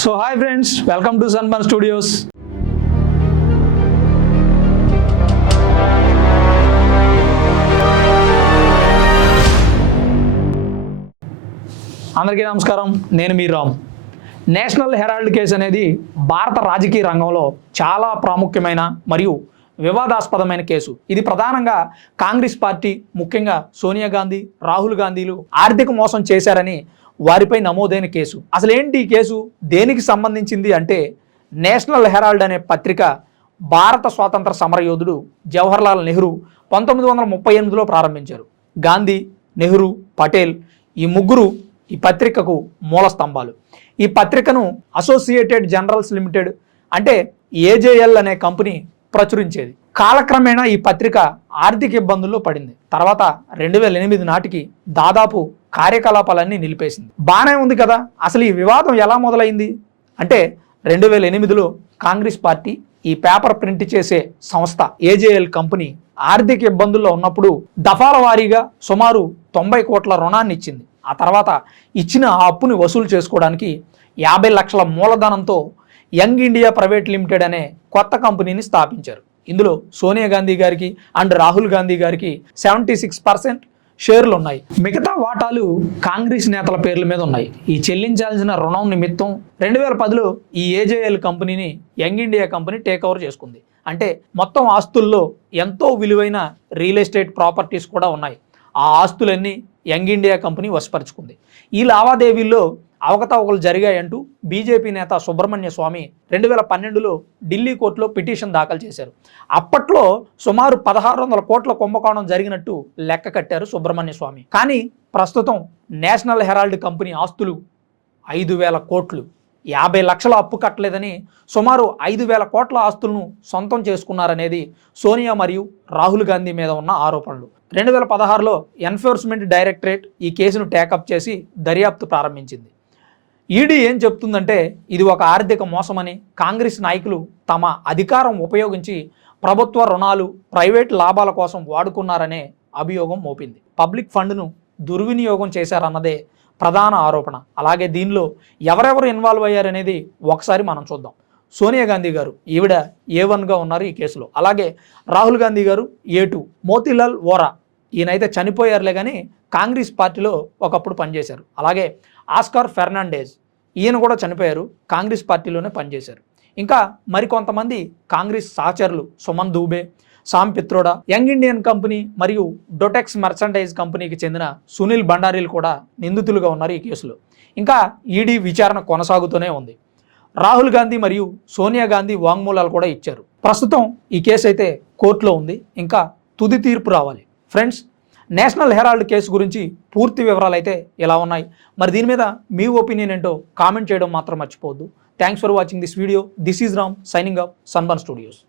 So hi friends welcome to Sunburn studios అందరికీ నమస్కారం. నేను మీ రామ్. నేషనల్ హెరాల్డ్ కేసు అనేది భారత రాజకీయ రంగంలో చాలా ప్రాముఖ్యమైన మరియు వివాదాస్పదమైన కేసు. ఇది ప్రధానంగా కాంగ్రెస్ పార్టీ ముఖ్యంగా సోనియా గాంధీ రాహుల్ గాంధీలు ఆర్థిక మోసం చేశారని వారిపై నమోదైన కేసు. అసలు ఏంటి ఈ కేసు? దేనికి సంబంధించింది అంటే నేషనల్ హెరాల్డ్ అనే పత్రిక భారత స్వాతంత్ర సమరయోధుడు జవహర్లాల్ నెహ్రూ పంతొమ్మిది వందల ముప్పై ఎనిమిదిలో ప్రారంభించారు. గాంధీ నెహ్రూ పటేల్ ఈ ముగ్గురు ఈ పత్రికకు మూల స్తంభాలు. ఈ పత్రికను అసోసియేటెడ్ జనరల్స్ లిమిటెడ్ అంటే ఏజేఎల్ అనే కంపెనీ ప్రచురించేది. కాలక్రమేణా ఈ పత్రిక ఆర్థిక ఇబ్బందుల్లో పడింది. తర్వాత రెండు వేల ఎనిమిది నాటికి దాదాపు కార్యకలాపాలన్నీ నిలిపేసింది. బాగానే ఉంది కదా? అసలు ఈ వివాదం ఎలా మొదలైంది? అంటే రెండు వేల ఎనిమిదిలో కాంగ్రెస్ పార్టీ ఈ పేపర్ ప్రింట్ చేసే సంస్థ ఏజేఎల్ కంపెనీ ఆర్థిక ఇబ్బందుల్లో ఉన్నప్పుడు దఫాల వారీగా సుమారు తొంభై కోట్ల రుణాన్ని ఇచ్చింది. ఆ తర్వాత ఇచ్చిన ఆ అప్పుని వసూలు చేసుకోవడానికి యాభై లక్షల మూలధనంతో యంగ్ ఇండియా ప్రైవేట్ లిమిటెడ్ అనే కొత్త కంపెనీని స్థాపించారు. ఇందులో సోనియా గాంధీ గారికి అండ్ రాహుల్ గాంధీ గారికి సెవెంటీ సిక్స్ పర్సెంట్ షేర్లు ఉన్నాయి మిగతా వాటాలు కాంగ్రెస్ నేతల పేర్ల మీద ఉన్నాయి. ఈ చెల్లించాల్సిన రుణం నిమిత్తం రెండు వేల పదిలో ఈ ఏజేఎల్ కంపెనీని Young India company take over చేసుకుంది. అంటే మొత్తం ఆస్తుల్లో ఎంతో విలువైన రియల్ ఎస్టేట్ ప్రాపర్టీస్ కూడా ఉన్నాయి. ఆ ఆస్తులన్నీ యంగ్ ఇండియా కంపెనీ వశపరుచుకుంది. ఈ లావాదేవీల్లో అవకతవకలు జరిగాయంటూ బీజేపీ నేత సుబ్రహ్మణ్య స్వామి రెండు వేల పన్నెండులో ఢిల్లీ కోర్టులో పిటిషన్ దాఖలు చేశారు. అప్పట్లో సుమారు పదహారు వందల కోట్ల కుంభకోణం జరిగినట్టు లెక్క కట్టారు సుబ్రహ్మణ్య స్వామి. కానీ ప్రస్తుతం నేషనల్ హెరాల్డ్ కంపెనీ ఆస్తులు ఐదు వేల కోట్లు యాభై లక్షల అప్పు కట్టలేదని సుమారు ఐదు వేల కోట్ల ఆస్తులను సొంతం చేసుకున్నారనేది సోనియా మరియు రాహుల్ గాంధీ మీద ఉన్న ఆరోపణలు. రెండు వేల పదహారులో ఎన్ఫోర్స్మెంట్ డైరెక్టరేట్ ఈ కేసును టేకప్ చేసి దర్యాప్తు ప్రారంభించింది. ఈడీ ఏం చెప్తుందంటే ఇది ఒక ఆర్థిక మోసమని కాంగ్రెస్ నాయకులు తమ అధికారం ఉపయోగించి ప్రభుత్వ రుణాలు ప్రైవేట్ లాభాల కోసం వాడుకున్నారనే అభియోగం మోపింది. పబ్లిక్ ఫండ్ను దుర్వినియోగం చేశారన్నదే ప్రధాన ఆరోపణ. అలాగే దీనిలో ఎవరెవరు ఇన్వాల్వ్ అయ్యారనేది ఒకసారి మనం చూద్దాం. సోనియా గాంధీ గారు ఈవిడ ఏ వన్గా ఉన్నారు ఈ కేసులో. అలాగే రాహుల్ గాంధీ గారు ఏ టూ. మోతీలాల్ వోరా. ఈయనైతే చనిపోయారులే కానీ కాంగ్రెస్ పార్టీలో ఒకప్పుడు పనిచేశారు. అలాగే ఆస్కార్ ఫెర్నాండేజ్ ఈయన కూడా చనిపోయారు కాంగ్రెస్ పార్టీలోనే పనిచేశారు. ఇంకా మరికొంతమంది కాంగ్రెస్ సహచరులు Suman Dubey Sam Pitroda Young Indian company మరియు డొటెక్స్ మర్చండైజ్ కంపెనీకి చెందిన సునీల్ భండారీలు కూడా నిందితులుగా ఉన్నారు ఈ కేసులో. ఇంకా ఈడీ విచారణ కొనసాగుతూనే ఉంది. రాహుల్ గాంధీ మరియు సోనియా గాంధీ వాంగ్మూలాలు కూడా ఇచ్చారు. ప్రస్తుతం ఈ కేసు అయితే కోర్టులో ఉంది. ఇంకా తుది తీర్పు రావాలి. ఫ్రెండ్స్ నేషనల్ హెరాల్డ్ కేసు గురించి పూర్తి వివరాలు అయితే ఎలా ఉన్నాయి? మరి దీని మీద మీ ఒపీనియన్ ఏంటో కామెంట్ చేయడం మాత్రం మర్చిపోవద్దు. Thanks for watching this video this is Ram signing up Sunburn studios